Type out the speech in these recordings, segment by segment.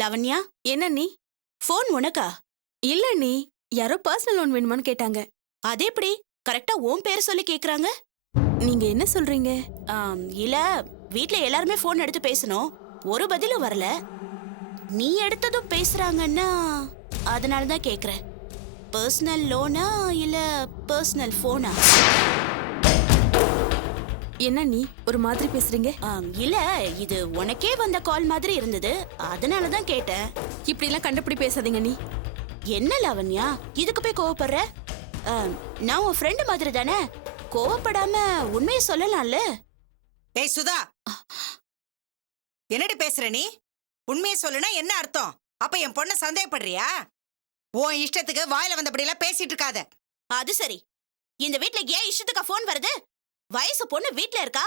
லாவண்யா, என்ன நீ? போன் உனக்கா? இல்ல நீ, யாரோ பர்சனல் லோன் வேணுமான்னு கேட்டாங்க. அது எப்படி கரெக்டா உன் பேர் சொல்லி கேக்குறாங்க? நீங்க என்ன சொல்றீங்க? இல்ல, வீட்ல எல்லாருமே போன் எடுத்து பேசணும், ஒரு பதிலும் வரல. நீ எடுத்ததும் பேசுறாங்கன்னா அதனால தான் கேக்குறேன். பர்சனல் லோனா இல்ல பர்சனல் போனா? என்ன நீ ஒரு மாதிரி பேசுறீங்க? இல்ல, இது உனக்கே வந்த கால் மாதிரி இருந்தது, அதனால தான் கேட்டேன். இப்படி எல்லாம் கண்டுபிடி பேசாதீங்க நீ. என்ன லாவண்யா, இதுக்கு போய் கோவப்படுற? நான் உன் ஃப்ரெண்டு மாதிரி தானே, கோவப்படாம உண்மையை சொல்லலாம்ல. ஏய் சுதா, என்னடி பேசுற நீ? உண்மையை சொல்லுனா என்ன அர்த்தம்? அப்ப என் பொண்ண சந்தேகப்படுறியா? உன் இஷ்டத்துக்கு வாயில வந்தபடி எல்லாம் பேசிட்டு இருக்காத. அது சரி, இந்த வீட்ல ஏன் இஷ்டத்துக்கா போன் வருது? வயசு பொண்ணு வீட்ல இருக்கா,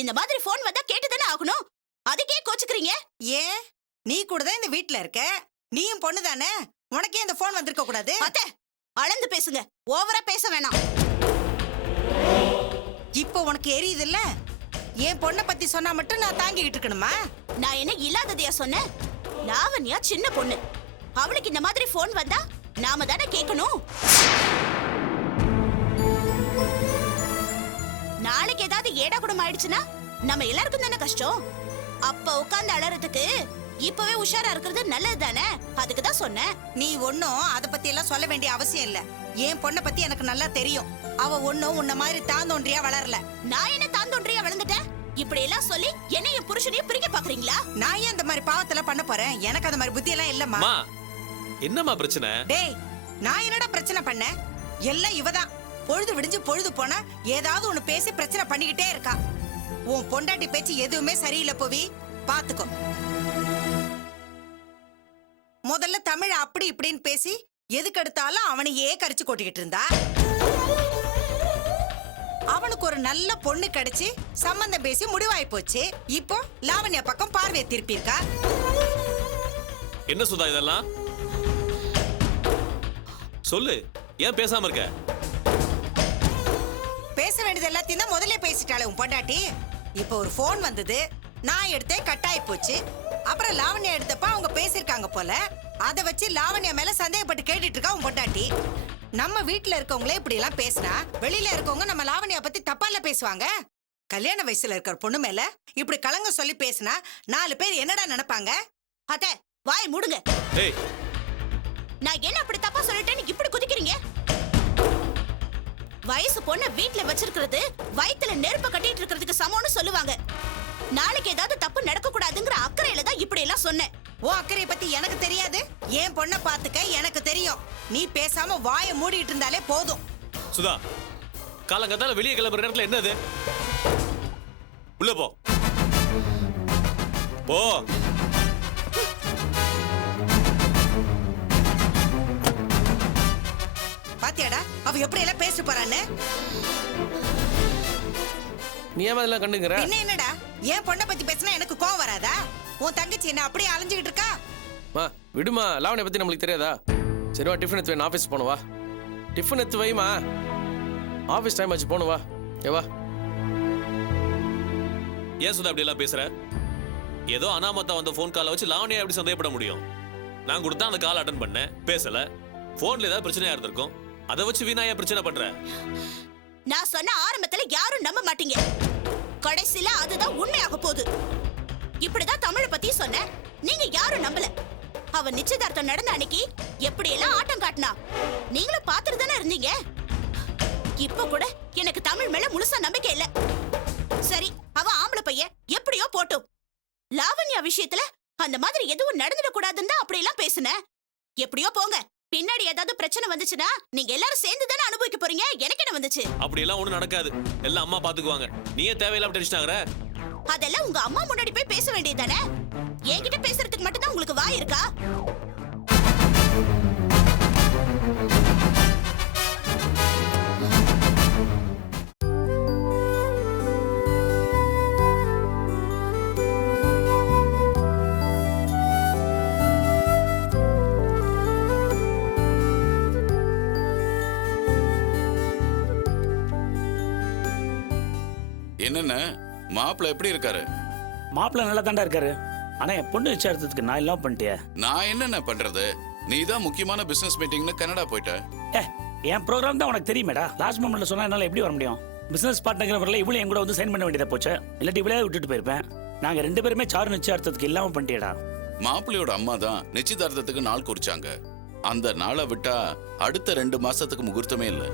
இந்த மாதிரி போன் வந்தா கேட்டுதானே ஆகணும். அதுக்கே கோச்சுக்கிறீங்க? ஏன், நீ கூட தான் இந்த வீட்ல இருக்க, நீயும் பொண்ணு தானே, உனக்கே இந்த போன் வந்திருக்க கூடாது? அத்தை, அளந்து பேசுங்க, ஓவரா பேச வேணாம். இப்போ உனக்கு எரியுது இல்ல? என் பொண்ணை பத்தி சொன்னா மட்டும் நான் தாங்கிக்கிட்டு இருக்கணுமா? நான் என்ன இல்லாததையா சொன்னேன்? லாவண்யா சின்ன பொண்ணு, அவளுக்கு இந்த மாதிரி போன் வந்தா நாம தானே கேட்கணும். நாளைக்கு ஏதாவது ஏடா கூடம் ஆயிடுச்சுன்னா நம்ம எல்லாருக்கும் தானே கஷ்டம். அப்ப உட்கார்ந்து அலறதுக்கு இப்பவே உஷாரா இருக்கிறது நல்லது தானே, அதுக்கு தான் சொன்னேன். நீ ஒன்னும் அத பத்தி எல்லாம் சொல்ல வேண்டிய அவசியம் இல்ல. என் பொண்ணை பத்தி எனக்கு நல்லா தெரியும். அவ ஒன்னும் உன்ன மாதிரி தாந்தோன்றியா வளரல. நான் என்ன தாந்தோன்றியா வளர்ந்துட்டேன்? இப்படி எல்லாம் சொல்லி என்னையும் புருஷனையும் பிரிக்க பாக்குறீங்களா? நான் ஏன் அந்த மாதிரி பாவத்தெல்லாம் பண்ண போறேன்? எனக்கு அந்த மாதிரி புத்தி எல்லாம் இல்லம்மா. என்னம்மா பிரச்சனை? டேய், நான் என்னடா பிரச்சனை பண்ணேன்? எல்லாம் இவதான். பொழுது விடிஞ்சு பொழுது போனா ஏதாவது ஒண்ணு பேசி பிரச்சனை பண்ணிக்கிட்டே இருக்கா. உன் பொண்டாட்டி பேச்சு எதுவுமே சரியில்லை புவி, பாத்துக்கோ. முதல்ல தமிழ் அப்படி இப்படின்னு பேசி எதுக்கு எடுத்தாலும் அவனையே கரிச்சு கொட்டிக்கிட்டு இருந்தா. அவனுக்கு ஒரு நல்ல பொண்ணு கிடைச்சு சம்பந்தம் பேசி முடிவாய் போச்சு. இப்போ லாவண்யா பக்கம் பார்வையை திருப்பியிருக்கா. என்ன சுதா இதெல்லாம்? சொல்லு, ஏன் பேசாம இருக்க? பேச வேண்டியது எல்லாத்தையும் தான் முதல்ல பேசிட்டாளே உன் பொண்டாட்டி. இப்போ ஒரு போன் வந்தது, நான் எடுத்தேன், கட்டாயி போச்சு. அப்புறம் லாவண்யா எடுத்தப்ப அவங்க பேசிருக்காங்க போல, அதை வச்சு லாவண்யா மேல சந்தேகப்பட்டு கேட்டுட்டு இருக்கா உன் பொண்டாட்டி. நம்ம வீட்டுல இருக்கவங்களே இப்படி எல்லாம் பேசினா வெளியில இருக்கவங்க நம்ம லாவண்யா பத்தி தப்பால பேசுவாங்க. கல்யாண வயசுல இருக்கிற பொண்ணு மேல இப்படி கலங்க சொல்லி பேசினா 4 பேர் என்னடா நினைப்பாங்க? அத்தை, வாய் மூடுங்க. ஏய், நான் என்ன அப்படி தப்பா சொல்லிட்டேன்னு இப்படி குதிக்கிறீங்க? வயசு பொண்ணு வீட்ல வச்சிருக்கிறது வயித்துல நெருப்பு கட்டிட்டு இருக்கிறதுக்கு சமம்னு சொல்லுவாங்க. நாளைக்கு ஏதாவது தப்பு நடக்க கூடாதுங்கிற அக்கறையில தான் இப்படி எல்லாம் சொன்னேன். உன் அக்கறையை பத்தி எனக்கு தெரியாது, என் பொண்ணை பாத்துக்க எனக்கு தெரியும். நீ பேசாம வாயை மூடிட்டு இருந்தாலே போதும். சுதா, காலங்கத்தால வெளியே கிளம்புற நேரத்துல என்னது? உள்ள போ போ. பாத்தியாடா அவ எப்படி எல்லாம் பேச போறான்னு? நீ ஏன் அதெல்லாம் கண்டுங்கற? என்னடா என் பொண்ணை பத்தி பேசினா எனக்கு கோவம் வராதா? உன் தங்கச்சி என்ன அப்படியே அலைஞ்சுக்கிட்டு இருக்கா? மா விடுமா, லாவண்யா பத்தி நம்மளுக்கு தெரியாதா? சரி வா, டிஃபன் எடுத்து வை, ஆஃபீஸ் போகணும். வா, டிஃபன் எடுத்து வைமா, ஆஃபீஸ் டைம் ஆச்சு, போகணும். வா ஏ வா. ஏன் சுதா அப்படி எல்லாம் பேசுற? ஏதோ அனாமத்தா வந்த ஃபோன் காலை வச்சு லாவண்யா எப்படி சந்தேகப்பட முடியும்? நான் கொடுத்தா அந்த கால் அட்டன் பண்ணேன், பேசல. போன்ல ஏதாவது பிரச்சனையா இருந்திருக்கும், அதை வச்சு வீணா ஏன் பிரச்சனை பண்ற? நான் சொன்ன ஆரம்பத்துல யாரும் நம்ப மாட்டீங்க, கடைசியில அதுதான் உண்மையாக போகுது. இப்படிதான் தமிழை பத்தி சொன்ன, நீங்க யாரும் நம்பல. அவ நிச்சயதார்த்தம் நடந்த அன்னைக்கு எப்படி எல்லாம் ஆட்டம் காட்டினா நீங்களும் பாத்துட்டு தானே இருந்தீங்க. இப்ப கூட எனக்கு தமிழ் மேல முழுசா நம்பிக்கை இல்ல. சரி, அவ ஆம்பளை பையன், எப்படியோ போட்டும். லாவண்யா விஷயத்துல அந்த மாதிரி எதுவும் நடந்துட கூடாதுன்னு தான் அப்படி எல்லாம் பேசுன. எப்படியோ போங்க, பின்னாடி ஏதாவது பிரச்சனை வந்துச்சுன்னா நீங்க எல்லாரும் சேர்ந்து தானே அனுபவிக்க போறீங்க. எனக்கு என்ன வந்துச்சு? அப்படி எல்லாம் ஒண்ணும் நடக்காது, எல்லாம் அம்மா பாத்துக்குவாங்க. நீயே தேவையில்லாம டென்ஷன் ஆகுற. அதெல்லாம் உங்க அம்மா முன்னாடி போய் பேச வேண்டியதானே. என்கிட்ட பேசுறதுக்கு மட்டும்தான் உங்களுக்கு வாய் இருக்கா? என்னென்ன மாப்பிள்ள எப்படி இருக்காரு? மாப்பிள்ள நல்லா தாண்டா இருக்காரு. ஆனா என் பொண்ணு விசாரித்ததுக்கு நான் எல்லாம் பண்ணிட்டேன். நான் என்னென்ன பண்றது? நீ தான் முக்கியமான பிசினஸ் மீட்டிங்னு கனடா போயிட்ட. என் ப்ரோக்ராம் தான் உனக்கு தெரியுமேடா. லாஸ்ட் மொமெண்ட்ல சொன்னா என்னால எப்படி வர முடியும்? பிசினஸ் பார்ட்னர்ங்கிறவரில் இவ்வளவு என் கூட வந்து சைன் பண்ண வேண்டியதா போச்சு. இல்லாட்டி இவ்வளவு விட்டுட்டு போயிருப்பேன். நாங்க 2 பேருமே சாரு நிச்சயார்த்தத்துக்கு இல்லாம பண்ணிட்டேடா. மாப்பிள்ளையோட அம்மா தான் நிச்சயதார்த்தத்துக்கு நாள் குறிச்சாங்க. அந்த நாளை விட்டா அடுத்த 2 மாசத்துக்கு முகூர்த்தமே இல்ல.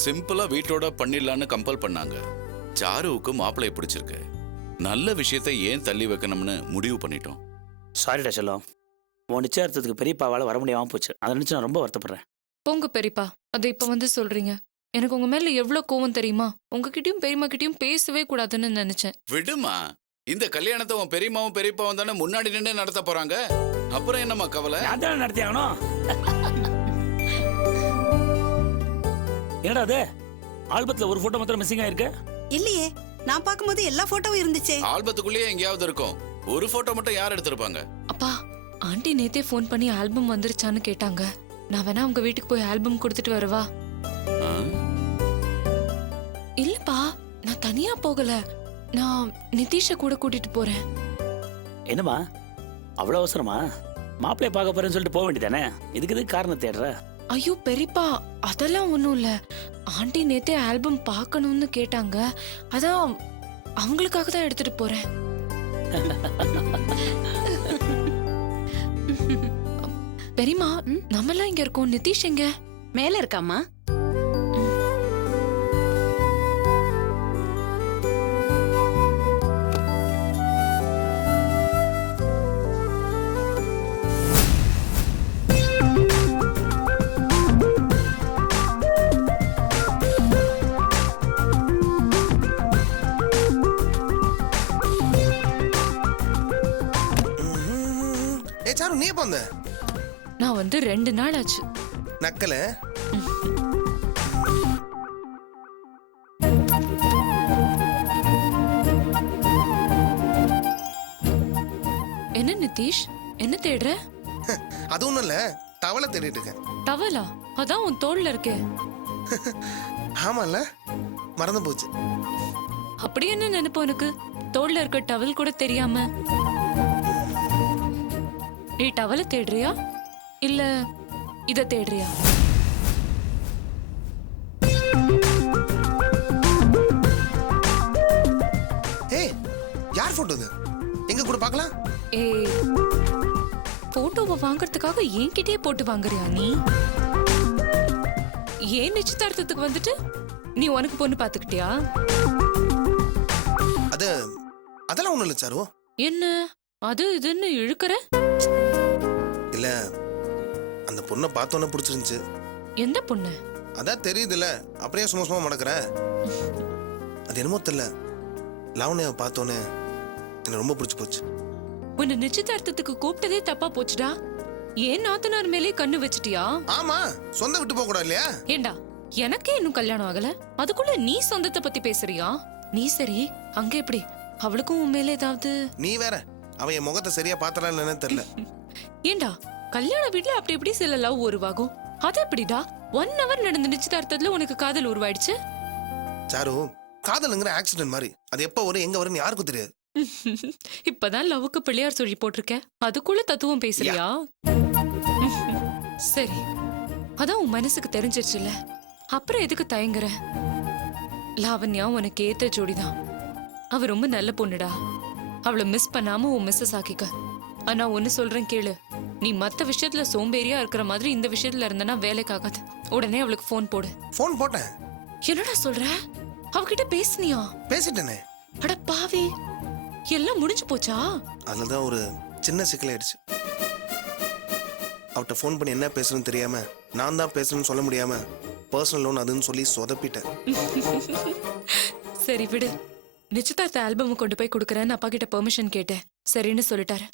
சிம்பிளா வீட்டோட பண்ணிடலான்னு கம்பல் பண்ணாங்க. சாருவுக்கு மாப்பிள்ளைய பிடிச்சிருக்கு. நல்ல விஷயத்தை ஏன் தள்ளி வைக்கணும்னு முடிவு பண்ணிட்டோம். சாரிடா செல்லம், உன் நிச்சயார்த்தத்துக்கு பெரியப்பாவால வர முடியாம போச்சு. அதை நினைச்சு நான் ரொம்ப வருத்தப்படுறேன். போங்க பெரியப்பா, அதை இப்ப வந்து சொல்றீங்க. எனக்கு உங்க மேல எவ்வளவு கோவம் தெரியுமா? உங்ககிட்டயும் பெரியம்மா கிட்டயும் பேசவே கூடாதுன்னு நினைச்சேன். விடுமா, இந்த கல்யாணத்தை உன் பெரியம்மாவும் பெரியப்பாவும் தானே முன்னாடி நின்று நடத்த போறாங்க. அப்புறம் என்னம்மா கவலை? நான் தானே நடத்தி ஆகணும். என்னடா அது ஆல்பத்துல ஒரு போட்டோ மாத்திரம் மிஸ்ஸிங் ஆயிருக்கு? இல்லையே, நான் பார்க்கும்போது எல்லா போட்டோவும் இருந்துச்சே. ஆல்பத்துக்குள்ளேயே எங்கேயாவது இருக்கும். ஒரு போட்டோ மட்டும் யார் எடுத்திருப்பாங்க? அப்பா, ஆண்டி நேத்தே ஃபோன் பண்ணி ஆல்பம் வந்துருச்சான்னு கேட்டாங்க. நான் வேணா உங்க வீட்டுக்கு போய் ஆல்பம் கொடுத்துட்டு வரவா? ஆ? இல்லப்பா, நான் தனியா போகல. நான் நிதிஷ கூட கூட்டிட்டு போறேன். என்னம்மா அவ்வளவு அவசரமா? மாப்பிள்ளைய பார்க்க போறேன்னு சொல்லிட்டு போக வேண்டியதானே? இதுக்கு காரணம் தேடுற? ஐயோ பெரியப்பா, அதெல்லாம் ஒண்ணும் இல்ல. ஆண்டி நேத்தே ஆல்பம் பார்க்கணும்னு கேட்டாங்க. அதான் அவங்களுக்காக தான் எடுத்துட்டு போறேன். பெரியம்மா, நம்ம எல்லாம் இங்க இருக்கோம். நிதிஷ் எங்க? மேல இருக்காமா? சாரு நீ எப்போ வந்த? நான் வந்து 2 நாள் ஆச்சு. நக்கல என்ன நிதிஷ், என்ன தேடுற? அது ஒண்ணும் இல்ல, தவளை தேடிட்டு இருக்கேன். டவலா? அதான் உன் தோல்ல இருக்கே. ஆமால, மறந்து போச்சு. அப்படி என்ன நினைப்பு உனக்கு? தோல்ல இருக்க டவல் கூட தெரியாம நீ டவலை தேடுறியா இல்ல இத தேடுறியா? ஏய், யார் போட்டோ இது? எங்க கூட பார்க்கலாம்? ஏய், போட்டோவை வாங்குறதுக்காக என்கிட்டயே போட்டு வாங்குறியா நீ? ஏன் நிச்சயதார்த்தத்துக்கு வந்துட்டு நீ உனக்கு பொண்ணு பாத்துக்கிட்டியா? அதெல்லாம் ஒண்ணும் இல்ல சாரு. என்ன அது இதுன்னு இழுக்கற? இல்ல, அந்த பொண்ணை பார்த்தோன்னே பிடிச்சிருந்துச்சு. எந்த பொண்ணு? அதான் தெரியுதுல்ல, அப்படியே சும்மா சும்மா மடக்குற. அது என்னமோ தெரியல, லாவண்யாவை பார்த்தோன்னே எனக்கு ரொம்ப பிடிச்சு போச்சு. உன்னை நிச்சயதார்த்தத்துக்கு கூப்பிட்டதே தப்பா போச்சுடா. ஏன் நாத்தனார் மேலே கண்ணு வச்சிட்டியா? ஆமா, சொந்த விட்டு போக கூடாது இல்லையா? ஏண்டா, எனக்கே இன்னும் கல்யாணம் ஆகல, அதுக்குள்ள நீ சொந்தத்தை பத்தி பேசுறியா? நீ சரி, அங்க எப்படி? அவளுக்கும் உன் மேல ஏதாவது? நீ வேற, அவன் என் முகத்தை சரியா பார்த்தலாம் இல்லைன்னு தெரியல. ஏண்டா, கல்யாண வீட்ல அப்படி இப்படி சில லவ் உருவாகும். அது எப்படிடா 1 hour நடந்த நிச்சயதார்த்தத்துல உனக்கு காதல் உருவாயிடுச்சு? சாரு, காதலுங்கிற ஆக்சிடென்ட் மாதிரி, அது எப்ப வரும் எங்க வரும்னு யாருக்கும் தெரியாது. இப்பதான் லவ்வுக்கு பிள்ளையார் சொல்லி போட்டிருக்க, அதுக்குள்ள தத்துவம் பேசுறியா? சரி, அதான் உன் மனசுக்கு தெரிஞ்சிருச்சுல, அப்புறம் எதுக்கு தயங்குற? லாவண்யா உனக்கு ஏத்த ஜோடிதான். அவ ரொம்ப நல்ல பொண்ணுடா. அவளை மிஸ் பண்ணாம உன் மிஸ்ஸஸ் ஆக்கிக்க. ஆனா ஒன்னு சொல்றேன் கேளு, நீ மத்த விஷயத்துல சோம்பேறியா இருக்கிற மாதிரி இந்த விஷயத்துல இருந்தனா வேலைக்கு ஆகாது. உடனே அவளுக்கு போன் போடு. போன் போட்டேன். என்னடா சொல்ற? அவகிட்ட பேசுனியா? பேசிட்டேனே. அட பாவி, எல்லாம் முடிஞ்சு போச்சா? அதுலதான் ஒரு சின்ன சிக்கலாயிடுச்சு. அவட்ட போன் பண்ணி என்ன பேசணும்னு தெரியாம, நான் தான் பேசணும்னு சொல்ல முடியாம, பர்சனல் லோன் அதுன்னு சொல்லி சொதப்பிட்டேன். சரி விடு. நிச்சயதார்த்த ஆல்பம் கொண்டு போய் கொடுக்கறேன்னு அப்பா கிட்ட பெர்மிஷன் கேட்டேன். சரின்னு சொல்லிட்டாரு.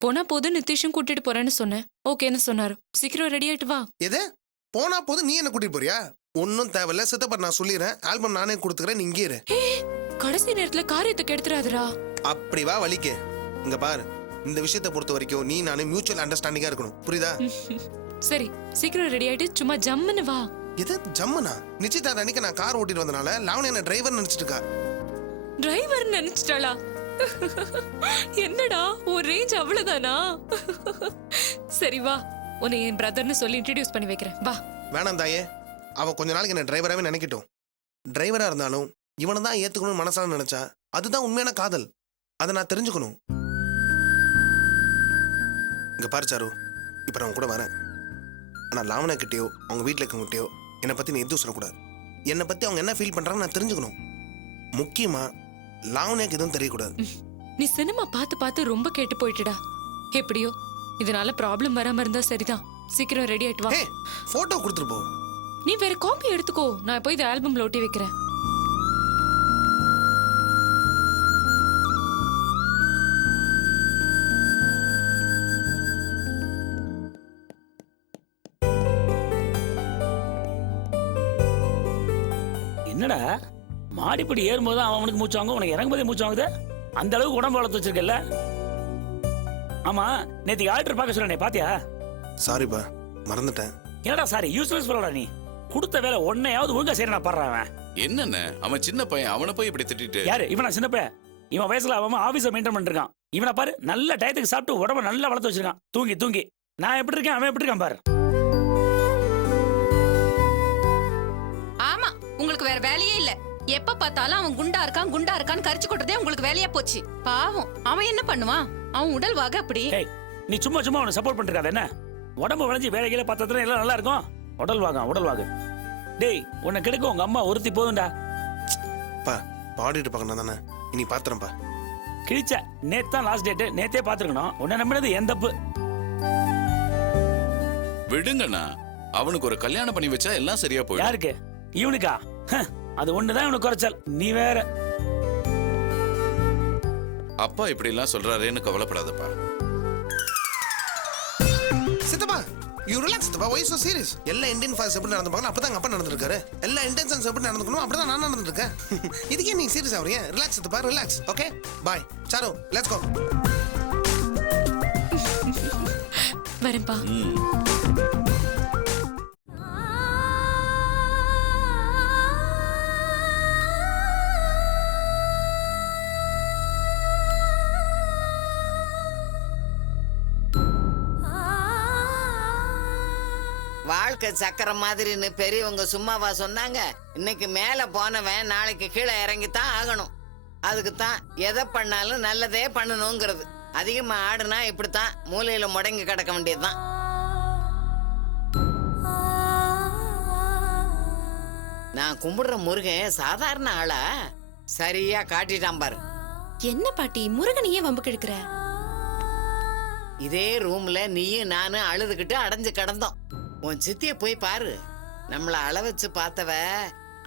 போனா போது நிதிஷும் கூட்டிட்டு போறேன்னு சொன்னேன். ஓகேன்னு சொன்னாரு. சீக்கிரம் ரெடி ஆயிட்டு வா. எது? போனா போது நீ என்ன கூட்டிட்டு போறியா? ஒன்னும் தேவையில்ல, சித்தப்பா நான் சொல்லிடுறேன். ஆல்பம் நானே கொடுத்துக்கிறேன், நீ இங்கே இரு. கடைசி நேரத்துல காரியத்தை கெடுத்துறாதடா. அப்படி வா வலிக்கு. இங்க பாரு, இந்த விஷயத்தை பொறுத்த வரைக்கும் நீ நானும் மியூச்சுவல் அண்டர்ஸ்டாண்டிங்கா இருக்கணும், புரியுதா? சரி, சீக்கிரம் ரெடி ஆயிட்டு சும்மா ஜம்முன்னு வா. எது ஜம்முனா? நிச்சயதார்த்த அன்னைக்கு நான் கார் ஓட்டிட்டு வந்தனால லாவண்யா என்ன டிரைவர் நினைச்சிட்டு இருக்கா. டிரைவர் நினைச்சிட்டாளா? என்னடா ஒரு ரேஞ்ச் அவ்வளவுதானா? சரி வா, உன்னை என் பிரதர்னு சொல்லி இன்ட்ரடியூஸ் பண்ணி வைக்கிறேன். வா. வேணாம் தாயே, அவன் கொஞ்ச நாளைக்கு என்ன டிரைவராகவே நினைக்கட்டும். டிரைவரா இருந்தாலும் இவனை தான் ஏத்துக்கணும்னு மனசால நினைச்சா அதுதான் உண்மையான காதல். அதை நான் தெரிஞ்சுக்கணும். இங்க பாரு சாரு, இப்ப நான் உன் கூட வரேன். ஆனா லாவணா கிட்டயோ அவங்க வீட்டுல இருக்கவங்கிட்டயோ என்னை பத்தி நீ எதுவும் சொல்லக்கூடாது. என்னை பத்தி அவங்க என்ன ஃபீல் பண்றாங்கன்னு நான் தெரிஞ்சுக்கணும். முக்கியமா லாவணியாக்கு எதுவும் தெரியக்கூடாது. நீ சினிமா பார்த்து பார்த்து ரொம்ப கேட்டு போயிட்டுடா. எப்படியோ இதனால ப்ராப்ளம் வராம இருந்தா சரிதான். சீக்கிரம் ரெடி ஆயிட்டு வா. ஏய், போட்டோ கொடுத்துட்டு போ. நீ வேற காப்பி எடுத்துக்கோ, நான் போய் இந்த ஆல்பம்ல ஒட்டி வைக்கிறேன். என்னடா மாடிப்படி ஏறும்போது அவனுக்கு மூச்சு வாங்க, உனக்கு இறங்கும்போதே மூச்சு வாங்குது. அந்த அளவுக்கு உடம்பு வளர்த்து வச்சிருக்கல. ஆமா, நேத்துக்கு ஆர்டர் பார்க்க சொல்றேன், பாத்தியா? சாரிப்பா, மறந்துட்டேன். என்னடா சாரி, யூஸ்லெஸ் சொல்லடா நீ. கொடுத்த வேலை ஒன்னையாவது ஒழுங்கா சரி நான் பண்றேன். என்னன்னு அவன் சின்ன பையன், அவனை போய் இப்படி திட்டிட்டு. யாரு இவனா? சின்ன பையன். இவன் வயசுல அவன் ஆபீஸை மெயின்டைன் பண்ணிட்டு இருக்கான். இவனை பாரு, நல்ல டயத்துக்கு சாப்பிட்டு உடம்ப நல்லா வளர்த்து வச்சிருக்கான். தூங்கி தூங்கி நான் எப்படி இருக்கேன், அவன் எப்படி இருக்கான் பாரு. ஆமா, உங்களுக்கு வேற வேலையே இல்ல. எப்ப பார்த்தாலும் அவன் குண்டா இருக்கான்னு கரிச்சு கொட்டதே உங்களுக்கு வேலையா போச்சு. பாவம், அவன் என்ன பண்ணுவான்? அவன் உடல் வாக அப்படி. ஏய், நீ சும்மா சும்மா அவனை சப்போர்ட் பண்ணிருக்காத என்ன? உடம்பு வளைஞ்சு வேலைகளை பார்த்ததுல எல்லாம் நல்லா இருக்கும். உடல் வாகு. டேய், உன்னை கெடுக்க உங்க அம்மா ஒருத்தி போதும்டா. பா, பாடிட்டு பார்க்கணும் தானே, இனி பாத்துறேன்ப்பா. கிழிச்ச நேத்து தான் லாஸ்ட் டேட், நேத்தே பாத்துருக்கணும். உன்னை நம்பினது என் தப்பு. விடுங்கண்ணா, அவனுக்கு ஒரு கல்யாணம் பண்ணி வச்சா எல்லாம் சரியா போயிடும். யாருக்கு? இவனுக்கா? அது ஒண்ணுதான் இவனுக்கு குறைச்சல். நீ வேற. அப்பா இப்படி எல்லாம் சொல்றாருன்னு கவலைப்படாதப்பா. சித்தப்பா, யூ ரிலாக்ஸ் சித்தப்பா. why so serious? எல்லா இந்தியன் ஃபாதர்ஸ் எப்படி நடந்துப்பாங்க அப்பதான் அப்பா நடந்துருக்காரு. எல்லா இன்டென்ஷன்ஸ் எப்படி நடந்துக்கணும் அப்படிதான் நான் நடந்துருக்கேன். இதுக்கே நீ சீரியஸ் ஆவறீங்க? ரிலாக்ஸ் சித்தப்பா, relax. Okay, bye Charu, let's go. வரேன்பா. வாழ்க்கை சக்கரம் மாதிரின்னு பெரியவங்க சும்மாவா சொன்னாங்க? இன்னைக்கு மேல போனவன் நாளைக்கு கீழே இறங்கித்தான் ஆகணும். அதுக்கு தான் எதை பண்ணாலும் நல்லதே பண்ணணுங்கிறது. அதிகமா ஆடுனா இப்படித்தான் மூலையில முடங்கி கிடக்க வேண்டியதுதான். நான் கும்பிடுற முருகன் சாதாரண ஆளா? சரியா காட்டிட்டான் பாரு. என்ன பாட்டி, முருகனையே வம்புக்கு எடுக்கிற? இதே ரூம்ல நீயும் நானும் அழுதுகிட்டு அடைஞ்சு கிடந்தோம். உன் சித்திய போய் பாரு. நம்மள அள வச்சு பார்த்தவ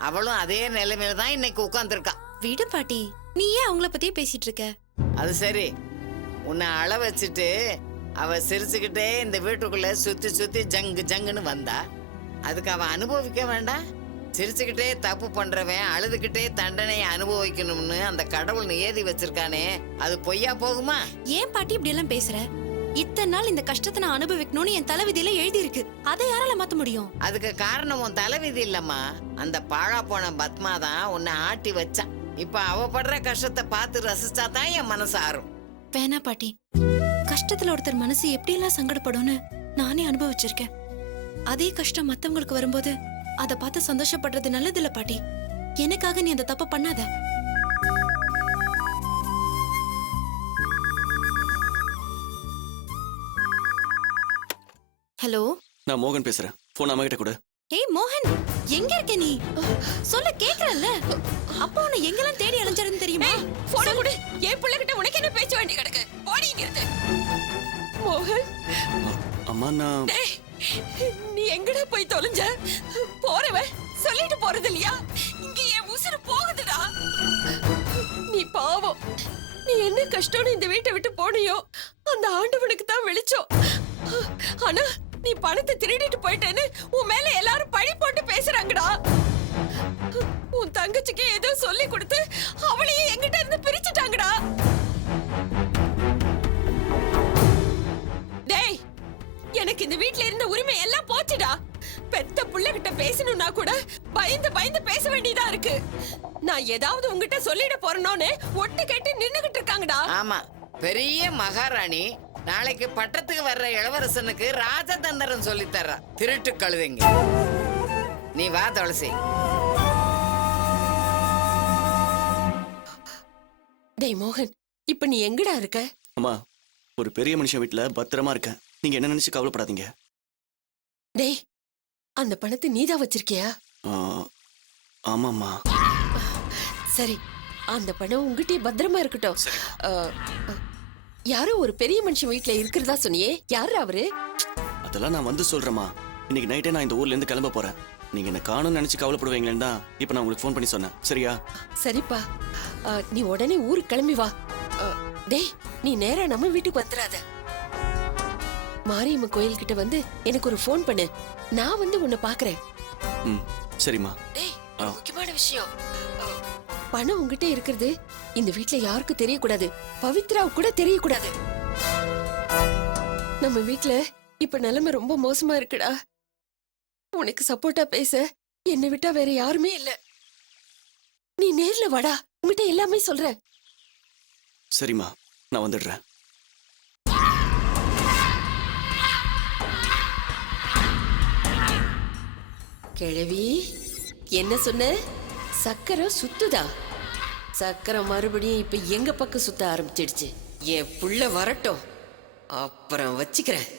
அவளும் அதே நிலைமையில தான் இன்னைக்கு உட்கார்ந்துருக்கா. விடு பாட்டி, நீ ஏன் அவங்கள பத்தியே பேசிட்டு இருக்க? அது சரி, உன்னை அள வச்சுட்டு அவ சிரிச்சுக்கிட்டே இந்த வீட்டுக்குள்ள சுத்தி சுத்தி ஜங்குன்னு வந்தா அதுக்கு அவ அனுபவிக்க வேண்டாம்? சிரிச்சுக்கிட்டே தப்பு பண்றவன் அழுதுகிட்டே தண்டனையை அனுபவிக்கணும்னு அந்த கடவுள் நியதி வச்சிருக்கானே, அது பொய்யா போகுமா? ஏன் பாட்டி இப்படி எல்லாம் பேசுற? இத்தனை நாள் இந்த கஷ்டத்தை நான் அனுபவிக்கணும்னு என் தலைவிதியில எழுதி இருக்கு. அதை யாரால மாத்த முடியும்? அதுக்கு காரணம் உன் தலைவிதி இல்லம்மா. அந்த பாழா போன பத்மா தான் உன்னை ஆட்டி வச்சான். இப்ப அவ படுற கஷ்டத்தை பார்த்து ரசிச்சாதான் என் மனசு ஆறும். வேணா பாட்டி, கஷ்டத்துல ஒருத்தர் மனசு எப்படி எல்லாம் சங்கடப்படும்னு நானே அனுபவிச்சிருக்கேன். அதே கஷ்டம் மத்தவங்களுக்கு வரும்போது அதை பார்த்து சந்தோஷப்படுறது நல்லது இல்ல பாட்டி. எனக்காக நீ அந்த தப்ப பண்ணாத. ஹலோ, நான் மோகன் பேசுறேன். போன் அம்மா கிட்ட கூட. ஏய் மோகன், எங்க இருக்க நீ? சொல்ல கேக்குறல்ல. அப்பா உன்னை எங்கெல்லாம் தேடி அலைஞ்சாருன்னு தெரியுமா? போன கூட என் பிள்ளை கிட்ட உனக்கு என்ன பேச்சு வேண்டி கிடக்கு? போடி இங்க இருந்து. மோகன், அம்மா நான் நீ எங்கடா போய் தொலைஞ்ச? போறவ சொல்லிட்டு போறது இல்லையா? இங்க என் உசுறு போகுதுடா. நீ பாவம். நீ என்ன கஷ்டம்னு இந்த வீட்டை விட்டு போனியோ அந்த ஆண்டவனுக்கு தான் வெளிச்சம். ஆனா நீ பணத்தை திருடிட்டு போயிட்டேன்னு உன் மேல எல்லாரும் பழி போட்டு பேசுறாங்கடா. உன் தங்கச்சிக்கு ஏதோ சொல்லி கொடுத்து அவளையே எங்கிட்ட இருந்து பிரிச்சுட்டாங்கடா. டேய், எனக்கு இந்த வீட்ல இருந்த உரிமை எல்லாம் போச்சுடா. பெத்த புள்ளகிட்ட பேசணும்னா கூட பயந்து பயந்து பேச வேண்டியதா இருக்கு. நான் ஏதாவது உங்ககிட்ட சொல்லிட போறேனோன்னு ஒட்டு கேட்டு நின்னுகிட்டு இருக்காங்கடா. ஆமா, பெரிய மகாராணி நாளைக்கு பட்டத்துக்கு வர்ற இளவரசனுக்கு ராஜதந்திரம் சொல்லி தர்றா. திருட்டு கழுதைங்க. நீ வா துளசி. டேய் மோகன், இப்ப நீ எங்கடா இருக்க? அம்மா, ஒரு பெரிய மனுஷன் வீட்டுல பத்திரமா இருக்கேன். நீங்க என்ன நினைச்சு கவலைப்படாதீங்க. டேய், அந்த பணத்தை நீதான் வச்சிருக்கியா? ஆமாம்மா. சரி, அந்த பணம் உங்ககிட்டயே பத்திரமா இருக்கட்டும். யாரோ ஒரு பெரிய மனுஷன் வீட்டுல இருக்கிறதா சொன்னியே, யாரு அவரு? அதெல்லாம் நான் வந்து சொல்றேம்மா. இன்னைக்கு நைட்டே நான் இந்த ஊர்ல இருந்து கிளம்ப போறேன். நீங்க என்ன காணும்னு நினைச்சு கவலைப்படுவீங்களேன்னு தான் இப்ப நான் உங்களுக்கு ஃபோன் பண்ணி சொன்னேன். சரியா? சரிப்பா, நீ உடனே ஊருக்கு கிளம்பி வா. டேய், நீ நேரா நம்ம வீட்டுக்கு வந்துடாத. மாரியம்மன் கோயில் கிட்ட வந்து எனக்கு ஒரு ஃபோன் பண்ணு. நான் வந்து உன்னை பாக்குறேன். சரிம்மா. டேய், முக்கியமான விஷயம், பணம் உங்ககிட்ட இருக்கிறது இந்த வீட்ல யாருக்கும் தெரியக்கூடாது. பவித்ராவுக்கு கூட தெரியக்கூடாது. நம்ம வீட்ல இப்ப நிலைமை ரொம்ப மோசமா இருக்குடா. உனக்கு சப்போர்ட்டா பேச என்னை விட்டா வேற யாருமே இல்ல. நீ நேர்ல வாடா, உங்ககிட்ட எல்லாமே சொல்றேன். சரிம்மா, நான் வந்துடுறேன். கிழவி, என்ன சொன்ன? சக்கரை சுத்துதா? சக்கரை மறுபடியும் இப்ப எங்க பக்கம் சுத்த ஆரம்பிச்சிடுச்சு. என் புள்ள வரட்டும், அப்புறம் வச்சுக்கிறேன்.